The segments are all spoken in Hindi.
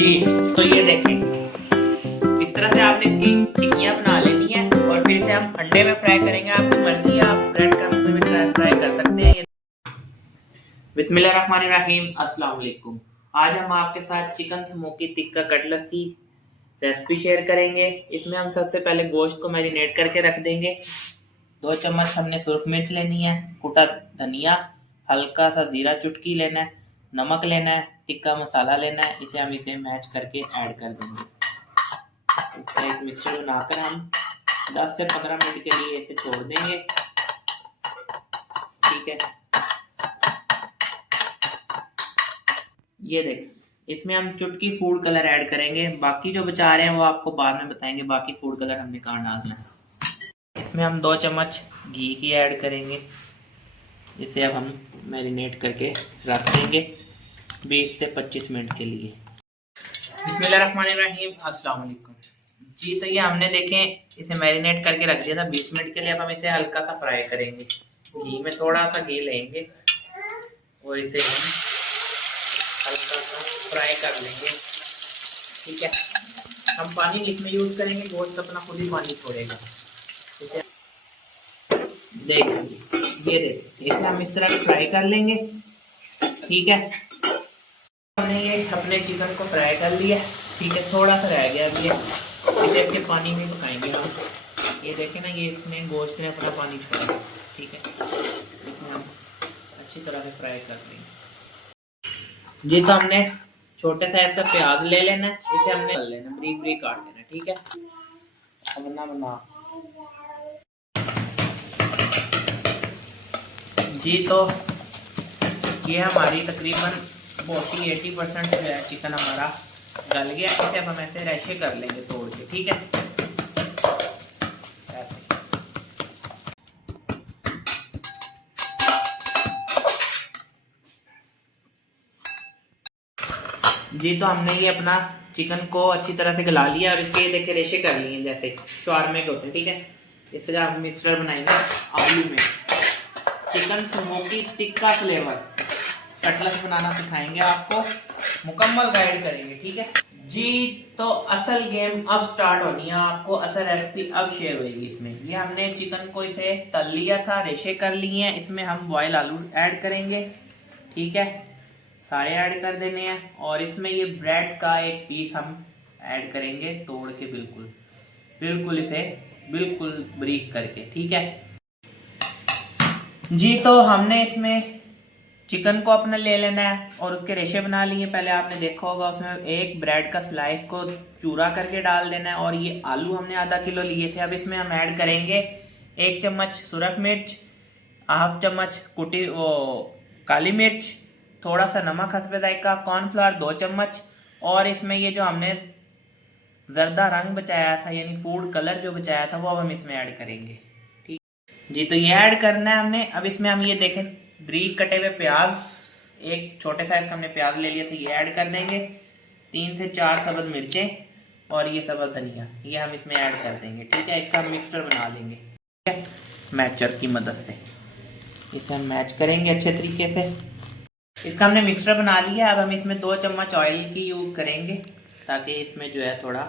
जी तो ये देखें, इस तरह से आपने इसकी टिक्कियां बना लेनी है और फिर इसे हम अंडे में फ्राई करेंगे। आपकी मर्जी है, आप ब्रेड क्रम्स में भी फ्राई कर सकते हैं। बिस्मिल्लाहिर्रहमानिर्रहीम, अस्सलाम वालेकुम। आज हम आपके साथ चिकन स्मोकी टिक्का कटलेट्स की रेसिपी शेयर करेंगे। इसमें हम सबसे पहले गोश्त को मैरिनेट करके रख देंगे। 2 चम्मच हमने सुरख मिर्च लेनी है, कुटा धनिया, हल्का सा जीरा चुटकी लेना है, नमक लेना है, टिक्का मसाला लेना है। इसे मैच करके ऐड कर देंगे। इसका एक मिक्सचर बनाकर हम 10 से 15 मिनट के लिए इसे छोड़ देंगे। ठीक है, ये देख, इसमें हम चुटकी फूड कलर ऐड करेंगे। बाकी जो बचा रहे हैं वो आपको बाद में बताएंगे, बाकी फूड कलर हमने कहाँ डालना है। इसमें हम 2 चम्मच घी की ऐड करेंगे। इसे अब हम मैरिनेट करके रख देंगे 20 से 25 मिनट के लिए। बिस्मिल्लाहिर्रहमानिर्रहीम, अस्सलाम वालेकुम। जी तो ये हमने देखें इसे मैरिनेट करके रख दिया था 20 मिनट के लिए। अब हम इसे हल्का सा फ्राई करेंगे। घी में थोड़ा सा घी लेंगे और इसे हम हल्का सा फ्राई कर लेंगे। ठीक है, हम पानी इसमें यूज करेंगे, गोश्त अपना खुद ही पानी छोड़ेगा। ठीक है, देख, ये देख, इसे हम इस तरह फ्राई कर लेंगे। ठीक है, हमने ये अपने चिकन को फ्राई कर लिया। ठीक है, थोड़ा सा रह गया अभी, इसे अच्छे पानी में पकाएंगे हम। ये देखें ना, ये इसमें गोश्त ने अपना पानी छोड़ा। ठीक है, इसमें हम अच्छी तरह से फ्राई कर लेंगे। जी तो हमने छोटे साइज का प्याज ले लेना है, इसे हमने कर लेना, बारीक बारीक काट लेना। ठीक है, बना जी तो ये हमारी तकरीबन 40-80% जो है चिकन हमारा गल गया। इसे अब हम ऐसे रैशे कर लेंगे तोड़ के। ठीक है, ऐसे। जी तो हमने ये अपना चिकन को अच्छी तरह से गला लिया और इसके देखे रेशे कर लिए जैसे शॉर्मे के होते हैं। ठीक है, इसका हम मिक्सचर बनाएंगे आलू में। Chicken smoky tikka flavour cutlets बनाना सिखाएंगे आपको, मुकम्मल गाइड करेंगे। ठीक है जी, तो असल गेम अब स्टार्ट होनी है, आपको असल रेसिपी अब शेयर होगी। इसमें ये हमने चिकन को इसे तल लिया था, रेशे कर लिए हैं। इसमें हम बॉयल आलू ऐड करेंगे। ठीक है, सारे ऐड कर देने हैं और इसमें ये ब्रेड का एक पीस हम ऐड करेंगे तोड़ के, बिल्कुल बिल्कुल इसे बिल्कुल ब्रीक करके। ठीक है जी, तो हमने इसमें चिकन को अपना ले लेना है और उसके रेशे बना लिए। पहले आपने देखा होगा, उसमें एक ब्रेड का स्लाइस को चूरा करके डाल देना है। और ये आलू हमने आधा किलो लिए थे। अब इसमें हम ऐड करेंगे 1 चम्मच सुरख मिर्च, हाफ चम्मच कुटी काली मिर्च, थोड़ा सा नमक हस्बे जायका, कॉर्नफ्लावर 2 चम्मच, और इसमें ये जो हमने जर्दा रंग बचाया था यानी फूड कलर जो बचाया था वो अब हम इसमें ऐड करेंगे। ठीक जी, तो ये ऐड करना है हमने। अब इसमें हम ये देखें ब्रीक कटे हुए प्याज, एक छोटे साइज का हमने प्याज ले लिया था, ये ऐड कर देंगे। 3 से 4 सब्ज मिर्चें और ये सब्ज धनिया, ये हम इसमें ऐड कर देंगे। ठीक है, इसका हम मिक्सचर बना लेंगे। ठीक है, मैचर की मदद से इसे हम मैच करेंगे अच्छे तरीके से। इसका हमने मिक्सचर बना लिया। अब हम इसमें 2 चम्मच ऑयल की यूज़ करेंगे ताकि इसमें जो है थोड़ा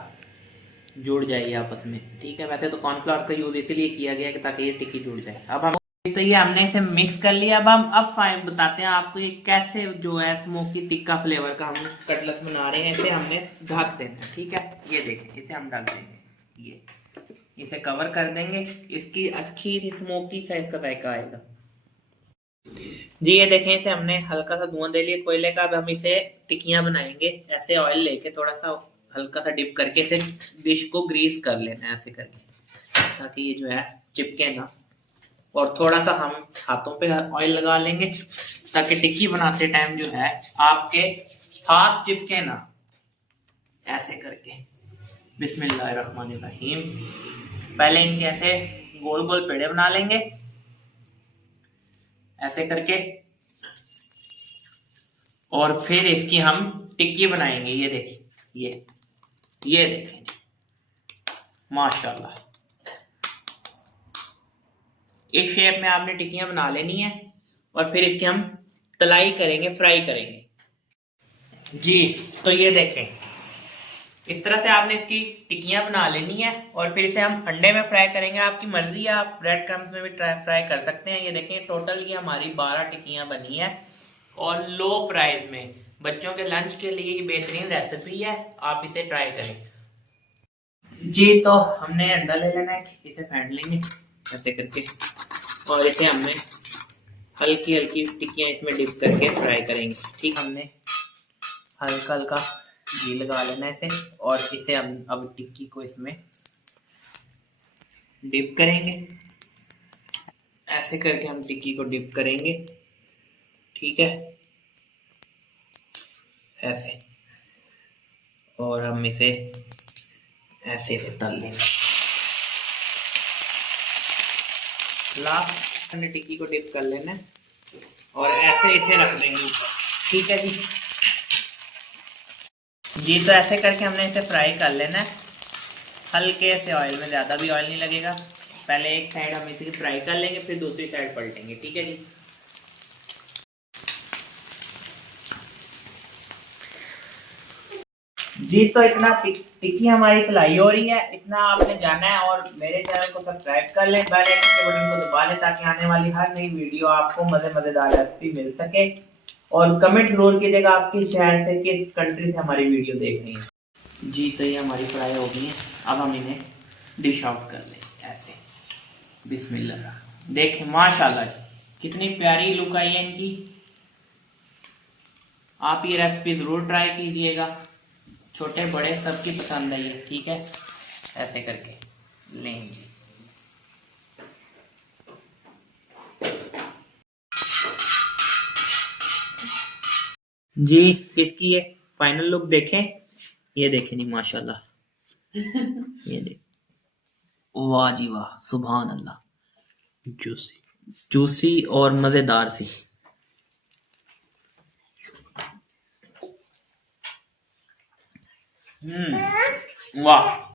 जुड़ जाए आपस में। ठीक है, वैसे तो कॉर्नफ्लावर का यूज़ इसीलिए किया गया कि ताकि ये टिक्की जुड़ जाए। अब हम तो ये हमने इसे मिक्स कर लिया। अब फाइन बताते हैं आपको ये कैसे जो है स्मोकी टिक्का फ्लेवर का हम कटलेट्स बना रहे हैं। इसे हमने ढक देना है। ठीक है, ये देखें, इसे हम ढक देंगे, ये इसे कवर कर देंगे। इसकी अच्छी सी स्मोकी सा इसका जायका आएगा। जी ये देखें, इसे हमने हल्का सा धुआं दे लिया कोयले का। अब हम इसे टिक्कियां बनाएंगे। ऐसे ऑयल लेके थोड़ा सा हल्का सा डिप करके इसे डिश को ग्रीस कर लेना है ऐसे करके, ताकि ये जो है चिपके ना। और थोड़ा सा हम हाथों पे ऑयल लगा लेंगे ताकि टिक्की बनाते टाइम जो है आपके हाथ चिपके ना, ऐसे करके। बिस्मिल्लाहिर्रहमानिर्रहीम। पहले इनके ऐसे गोल गोल पेड़े बना लेंगे ऐसे करके, और फिर इसकी हम टिक्की बनाएंगे। ये देखिए, ये देखें, माशाल्लाह। इस शेप में आपने टिक्कियां बना लेनी है और फिर इसकी हम तलाई करेंगे, फ्राई करेंगे। जी तो ये देखें, इस तरह से आपने इसकी टिक्कियां बना लेनी है और फिर इसे हम अंडे में फ्राई करेंगे। आपकी मर्जी है, आप ब्रेड क्रम्स में भी फ्राई कर सकते हैं। ये देखें टोटल ये हमारी 12 टिक्कियां बनी है और लो प्राइस में बच्चों के लंच के लिए ये बेहतरीन रेसिपी है, आप इसे ट्राई करें। जी तो हमने अंडा ले लेना है, इसे फेंट लेंगे ऐसे करके और इसे हमने हल्की हल्की टिक्कियां इसमें डिप करके फ्राई करेंगे। ठीक, हमने हल्का हल्का घी लगा लेना है इसे और इसे हम अब टिक्की को इसमें डिप करेंगे। ऐसे करके हम टिक्की को डिप करेंगे, ठीक है, ऐसे, और हम इसे ऐसे से तल लेंगे। लास्ट हमने टिक्की को डिप कर लेना है और ऐसे इसे रख देंगे ऊपर, ठीक है जी। जी तो ऐसे करके हमने इसे फ्राई कर लेना है हल्के से ऑयल में, ज़्यादा भी ऑयल नहीं लगेगा। पहले एक साइड हम इसे फ्राई कर लेंगे, फिर दूसरी साइड पलटेंगे, ठीक है जी। जी तो इतना टिक्की हमारी तलाई हो रही है, इतना आपने जाना है और मेरे चैनल को सब्सक्राइब कर लें, बेल आइकन के बटन को दबा लें ताकि आने वाली हर नई वीडियो आपको मज़ेदार रेसिपी मिल सके। और कमेंट जरूर कीजिएगा आपकी शहर से किस कंट्री से हमारी वीडियो देख रही है। जी तो ये हमारी फ्राई हो गई है, अब हम इन्हें डिश आउट कर लें ऐसे, बिस्मिल्लाह। देखें माशाल्लाह कितनी प्यारी लुक आई है इनकी। आप ये रेसिपी ज़रूर ट्राई कीजिएगा, छोटे बड़े सबकी पसंद आई है, ठीक है। ऐसे करके लेंगे जी। इसकी ये फाइनल लुक देखें, ये देखें जी माशाल्लाह, ये देख, वाह जी वाह, सुभान अल्लाह, जूसी जूसी और मजेदार सी। वाह।